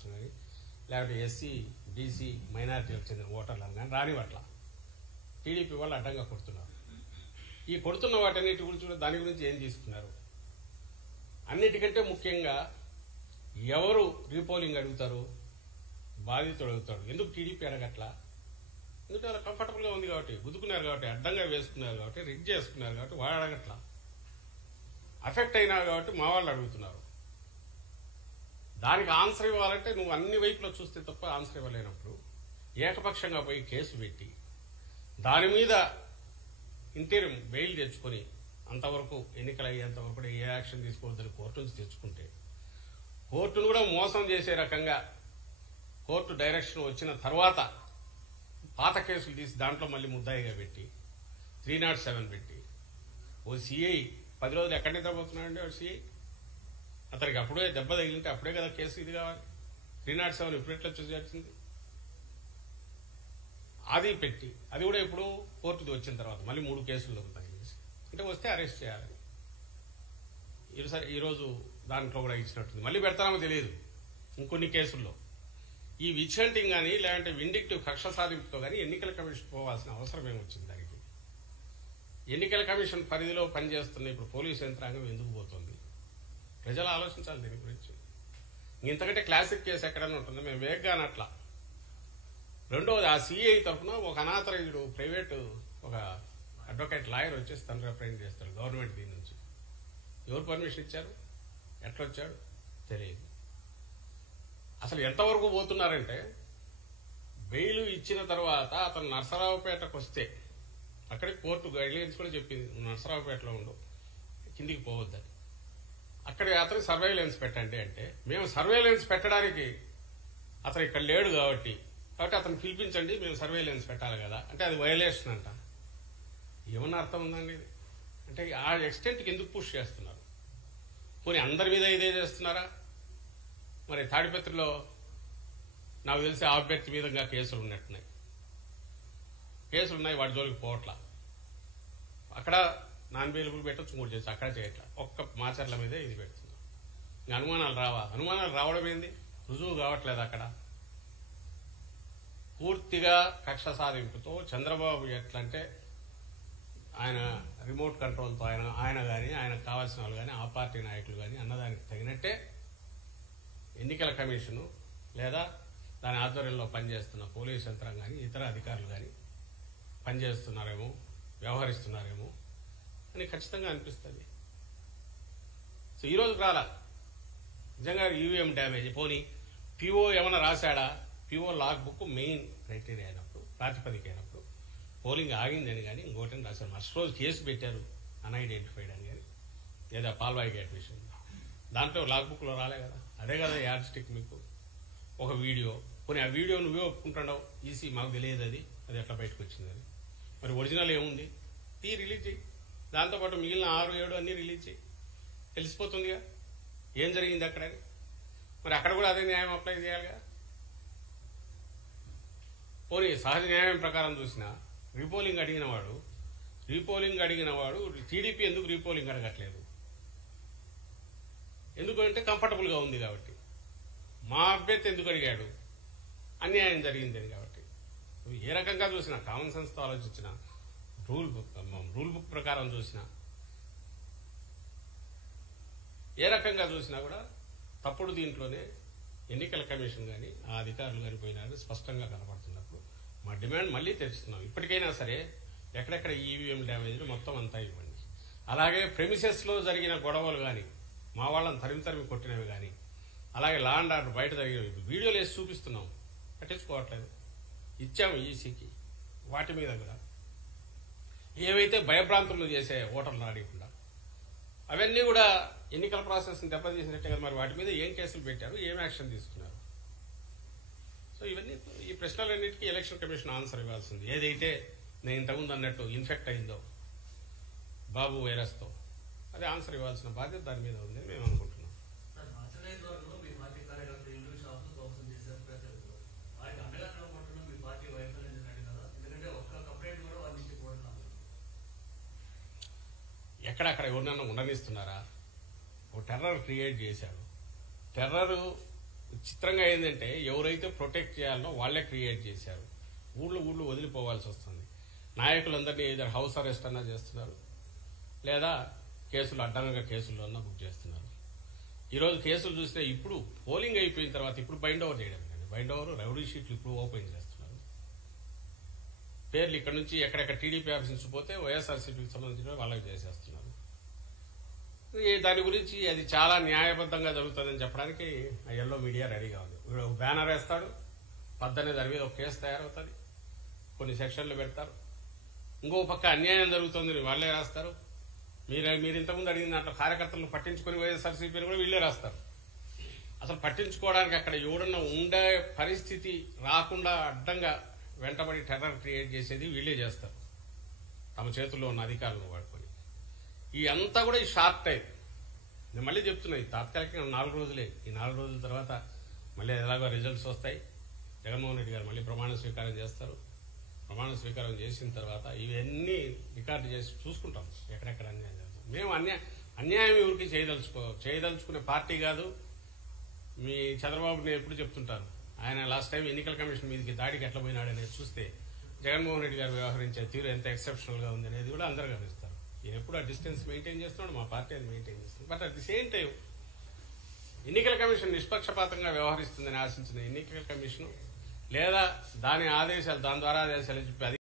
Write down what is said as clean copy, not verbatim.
Voters కానీ లేకపోతే SC BC మైనారిటీలకు చెందిన ఓటర్లను కానీ రానివట్ల టీడీపీ వాళ్ళు అడ్డంగా కొడుతున్నారు. ఈ కొడుతున్న వాటన్నిటి గురించి దాని గురించి ఏం తీసుకున్నారు? అన్నిటికంటే ముఖ్యంగా ఎవరు రీపోలింగ్ అడుగుతారు? బాధితుడు అడుగుతాడు. ఎందుకు టీడీపీ అడగట్లా? ఎందుకంటే అలా కంఫర్టబుల్గా ఉంది కాబట్టి, గుద్దుకున్నారు కాబట్టి, అడ్డంగా వేసుకున్నారు కాబట్టి, రిగ్ చేసుకున్నారు కాబట్టి వాడు అడగట్లా. అఫెక్ట్ అయినారు కాబట్టి మా వాళ్ళు అడుగుతున్నారు. దానికి ఆన్సర్ ఇవ్వాలంటే నువ్వు అన్ని వైపులో చూస్తే తప్ప ఆన్సర్ ఇవ్వలేనప్పుడు ఏకపక్షంగా పోయి కేసు పెట్టి దాని మీద ఇంటీరియం బెయిల్ తెచ్చుకొని అంతవరకు ఎన్నికలు అయ్యేంతవరకు ఏ యాక్షన్ తీసుకోవద్దని కోర్టు నుంచి తెచ్చుకుంటే కోర్టును కూడా మోసం చేసే రకంగా కోర్టు డైరెక్షన్ వచ్చిన తర్వాత పాత కేసులు తీసి దాంట్లో మళ్ళీ ముద్దాయిగా పెట్టి 307 పెట్టి ఓ సిఐ 10 రోజులు ఎక్కడి నిద్రపోతున్నాడండి వాడు సిఐ? అతనికి అప్పుడే దెబ్బ తగిలింటే అప్పుడే కదా కేసు ఇది కావాలి. 307 ఇప్పుడు ఎట్లా చూసింది? అది పెట్టి అది కూడా ఇప్పుడు కోర్టుది వచ్చిన తర్వాత మళ్ళీ 3 కేసులు తగిలేసి అంటే వస్తే అరెస్ట్ చేయాలని ఈరోజు దాంట్లో కూడా ఇచ్చినట్టుంది. మళ్ళీ పెడతామో తెలియదు ఇంకొన్ని కేసుల్లో. ఈ విచ్ హంటింగ్ కానీ లేదంటే విండిక్టివ్ కక్ష సాధింపుతో కానీ ఎన్నికల కమిషన్ పోవాల్సిన అవసరం ఏమొచ్చింది? దానికి ఎన్నికల కమిషన్ పరిధిలో పనిచేస్తున్న ఇప్పుడు పోలీసు యంత్రాంగం ఎందుకు పోతుంది? ప్రజలు ఆలోచించాలి దీని గురించి. ఇంతకంటే క్లాసిక్ కేసు ఎక్కడన్నా ఉంటుంది? మేము వేగ్గానే అట్లా. రెండవది ఆ సిఐ తరఫున ఒక అనాథరైజ్డ్ ప్రైవేటు ఒక అడ్వకేట్ లాయర్ వచ్చేసి తను రిప్రజెంట్ చేస్తాడు గవర్నమెంట్ దీని నుంచి. ఎవరు పర్మిషన్ ఇచ్చారు? ఎట్లా వచ్చాడు తెలియదు. అసలు ఎంతవరకు పోతున్నారంటే బెయిల్ ఇచ్చిన తర్వాత అతను నరసరావుపేటకు వస్తే అక్కడికి కోర్టు గైడ్లైన్స్ కూడా చెప్పింది, నరసరావుపేటలో ఉండు, కిందికి పోవద్దని. అక్కడ అతను సర్వేలెన్స్ పెట్టండి అంటే మేము సర్వేలెన్స్ పెట్టడానికి అతను ఇక్కడ లేడు కాబట్టి అతను పిలిపించండి, మేము సర్వేలెన్స్ పెట్టాలి కదా అంటే అది వయలేషన్ అంట. ఏమన్నా అర్థం ఉందండి ఇది? అంటే ఆ ఎక్స్టెంట్కి ఎందుకు పుష్ చేస్తున్నారు? పోనీ అందరి మీద ఇదే చేస్తున్నారా? మరి తాడిపత్రిలో నాకు తెలిసి ఆ అభ్యర్థి మీద కేసులు ఉన్నట్టున్నాయి. కేసులున్నాయి, వాడి జోలికి పోవట్లా. అక్కడ నాన్ బెయిలబుల్ పెట్టచ్చు, మూడు చేసి అక్కడ చేయట్లా. ఒక్క మాచర్ల మీదే ఇది పెడుతున్నాం. ఇంకా అనుమానాలు రావా? అనుమానాలు రావడం ఏంది? రుజువు కావట్లేదు. అక్కడ పూర్తిగా కక్ష సాధింపుతో చంద్రబాబు ఎట్లంటే ఆయన రిమోట్ కంట్రోల్తో ఆయన కానీ ఆయనకు కావాల్సిన వాళ్ళు కానీ ఆ పార్టీ నాయకులు కానీ అన్నదానికి తగినట్టే ఎన్నికల కమిషను లేదా దాని ఆధ్వర్యంలో పనిచేస్తున్న పోలీసు యంత్రాంగం కానీ ఇతర అధికారులు కానీ పనిచేస్తున్నారేమో, వ్యవహరిస్తున్నారేమో అని ఖచ్చితంగా అనిపిస్తుంది. సో ఈరోజు రాలా నిజంగా ఈవీఎం డ్యామేజ్. పోనీ పిఓ ఏమైనా రాశాడా? PO log book main criteria అయినప్పుడు, ప్రాతిపదిక అయినప్పుడు పోలింగ్ ఆగిందని కానీ ఇంకోటని రాశారు. మరుసటి రోజు కేసు పెట్టారు అన్ఐడెంటిఫైడ్ అని కానీ, లేదా పాల్వాయి గేట్ విషయం దాంట్లో లాగ్ బుక్లో రాలే కదా. అదే కదా యాడ్ స్టిక్. మీకు ఒక వీడియో, కొన్ని ఆ వీడియో నువ్వే ఒప్పుకుంటున్నావు, ఈసీ మాకు తెలియదు అది ఎట్లా బయటకు వచ్చిందని. మరి ఒరిజినల్ ఏముంది? రిలీజ్ చేయి. దాంతోపాటు మిగిలిన 6, 7 అన్ని రిలీజ్ చేయి, తెలిసిపోతుందిగా ఏం జరిగింది అక్కడ. మరి అక్కడ కూడా అదే న్యాయం అప్లై చేయాలిగా. పోనీ సహజ న్యాయం ప్రకారం చూసినా రీపోలింగ్ అడిగిన వాడు టీడీపీ ఎందుకు రీపోలింగ్ అడగట్లేదు? ఎందుకంటే కంఫర్టబుల్గా ఉంది కాబట్టి. మా అభ్యర్థి ఎందుకు అడిగాడు? అన్యాయం జరిగిందని కాబట్టి. ఏ రకంగా చూసినా, కామన్ సెన్స్తో ఆలోచించిన, రూల్ బుక్ ప్రకారం చూసినా, ఏ రకంగా చూసినా కూడా తప్పుడు దీంట్లోనే ఎన్నికల కమిషన్ కానీ ఆ అధికారులు కానీ పోయినారని స్పష్టంగా కనపడుతున్నప్పుడు మా డిమాండ్ మళ్లీ తెచ్చుతున్నాం. ఇప్పటికైనా సరే ఎక్కడెక్కడ ఈవీఎం డ్యామేజ్లు మొత్తం అంతా ఇవ్వండి. అలాగే ప్రెమిసెస్ లో జరిగిన గొడవలు కానీ, మా వాళ్ళని తరిమి కొట్టినవి కానీ, అలాగే లా అండ్ ఆర్డర్ బయట జరిగినవి వీడియోలు వేసి చూపిస్తున్నాం, పట్టించుకోవట్లేదు. ఇచ్చాము ఈసీకి. వాటి మీద కూడా ఏవైతే భయభ్రాంతులు చేసే ఓటర్లు అడగకుండా అవన్నీ కూడా ఎన్నికల ప్రాసెస్ ని దెబ్బతీసినట్టే కదా. మరి వాటి మీద ఏం కేసులు పెట్టారు, ఏం యాక్షన్ తీసుకున్నారు? సో ఇవన్నీ ఈ ప్రశ్నలన్నింటికీ ఎలక్షన్ కమిషన్ ఆన్సర్ ఇవ్వాల్సింది. ఏదైతే నేను ఇంతకుముందు అన్నట్టు ఇన్ఫెక్ట్ అయిందో బాబు వైరస్తో, అది ఆన్సర్ ఇవ్వాల్సిన బాధ్యత దాని మీద ఉందని మేము అనుకుంటున్నాం. ఎక్కడక్కడ ఎవరినన్నా ఉండనిస్తున్నారా? ఒక టెర్రర్ క్రియేట్ చేశాడు. టెర్రర్ చిత్రంగా ఏంటంటే ఎవరైతే ప్రొటెక్ట్ చేయాలనో వాళ్లే క్రియేట్ చేశారు. ఊళ్ళు వదిలిపోవాల్సి వస్తుంది. నాయకులందరినీ ఏదైనా హౌస్ అరెస్ట్ అన్నా చేస్తున్నారు, లేదా కేసులు అడ్డంగా కేసుల్లో అన్నా బుక్ చేస్తున్నారు. ఈరోజు కేసులు చూస్తే ఇప్పుడు పోలింగ్ అయిపోయిన తర్వాత ఇప్పుడు బైండ్ ఓవర్ చేయడం కానీ బైండ్ ఓవర్ రౌడీ షీట్లు ఇప్పుడు ఓపెన్ చేస్తున్నారు. పేర్లు ఇక్కడ నుంచి ఎక్కడెక్కడ టీడీపీ ఆఫీస్ నుంచి పోతే వైఎస్ఆర్సీపీకి సంబంధించిన వాళ్ళకి చేసేస్తున్నారు. దాని గురించి అది చాలా న్యాయబద్ధంగా జరుగుతుందని చెప్పడానికి ఆ ఎల్లో మీడియా రెడీగా ఉంది. బ్యానర్ వేస్తాడు, 18 దాని మీద ఒక కేసు తయారవుతుంది, కొన్ని సెక్షన్లు పెడతారు. ఇంకో పక్క అన్యాయం జరుగుతుందని వాళ్ళే రాస్తారు. మీరు ఇంతకుముందు అడిగిన దాంట్లో కార్యకర్తలను పట్టించుకుని వైఎస్ఆర్సీపీని కూడా వీళ్ళే రాస్తారు. అసలు పట్టించుకోవడానికి అక్కడ ఎవడన్నా ఉండే పరిస్థితి రాకుండా అడ్డంగా వెంటబడి టెర్రర్ క్రియేట్ చేసేది వీళ్ళే చేస్తారు, తమ చేతుల్లో ఉన్న అధికారులను వాడుకొని. ఈ అంతా కూడా ఈ షార్ట్ టైం. నేను మళ్ళీ చెప్తున్నా, ఈ తాత్కాలికంగా 4 రోజులే. ఈ 4 రోజుల తర్వాత మళ్ళీ ఎలాగో రిజల్ట్స్ వస్తాయి. జగన్మోహన్ రెడ్డి గారు మళ్ళీ ప్రమాణ స్వీకారం చేస్తారు. ప్రమాణ స్వీకారం చేసిన తర్వాత ఇవన్నీ రికార్డు చేసి చూసుకుంటాం ఎక్కడెక్కడ అన్యాయం జరుగుతుంది. మేము అన్యాయం ఎవరికి చేయదలుచుకునే పార్టీ కాదు. మీ చంద్రబాబు నేను ఎప్పుడు చెప్తుంటాను, ఆయన లాస్ట్ టైం ఎన్నికల కమిషన్ మీదకి దాడికి ఎట్లా పోయినాడు అనేది చూస్తే జగన్మోహన్ రెడ్డి గారు వ్యవహరించే తీరు ఎంత ఎక్సెప్షనల్ గా ఉంది అనేది కూడా అందరూ గమనిస్తారు. ఈయన ఎప్పుడు ఆ డిస్టెన్స్ మెయింటైన్ చేస్తున్నాడు, మా పార్టీ అది మెయింటైన్ చేస్తుంది. But at the same time ఎన్నికల కమిషన్ నిష్పక్షపాతంగా వ్యవహరిస్తుందని ఆశించిన ఎన్నికల కమిషన్ లేదా దాని ద్వారా ఆదేశాలు చెప్పి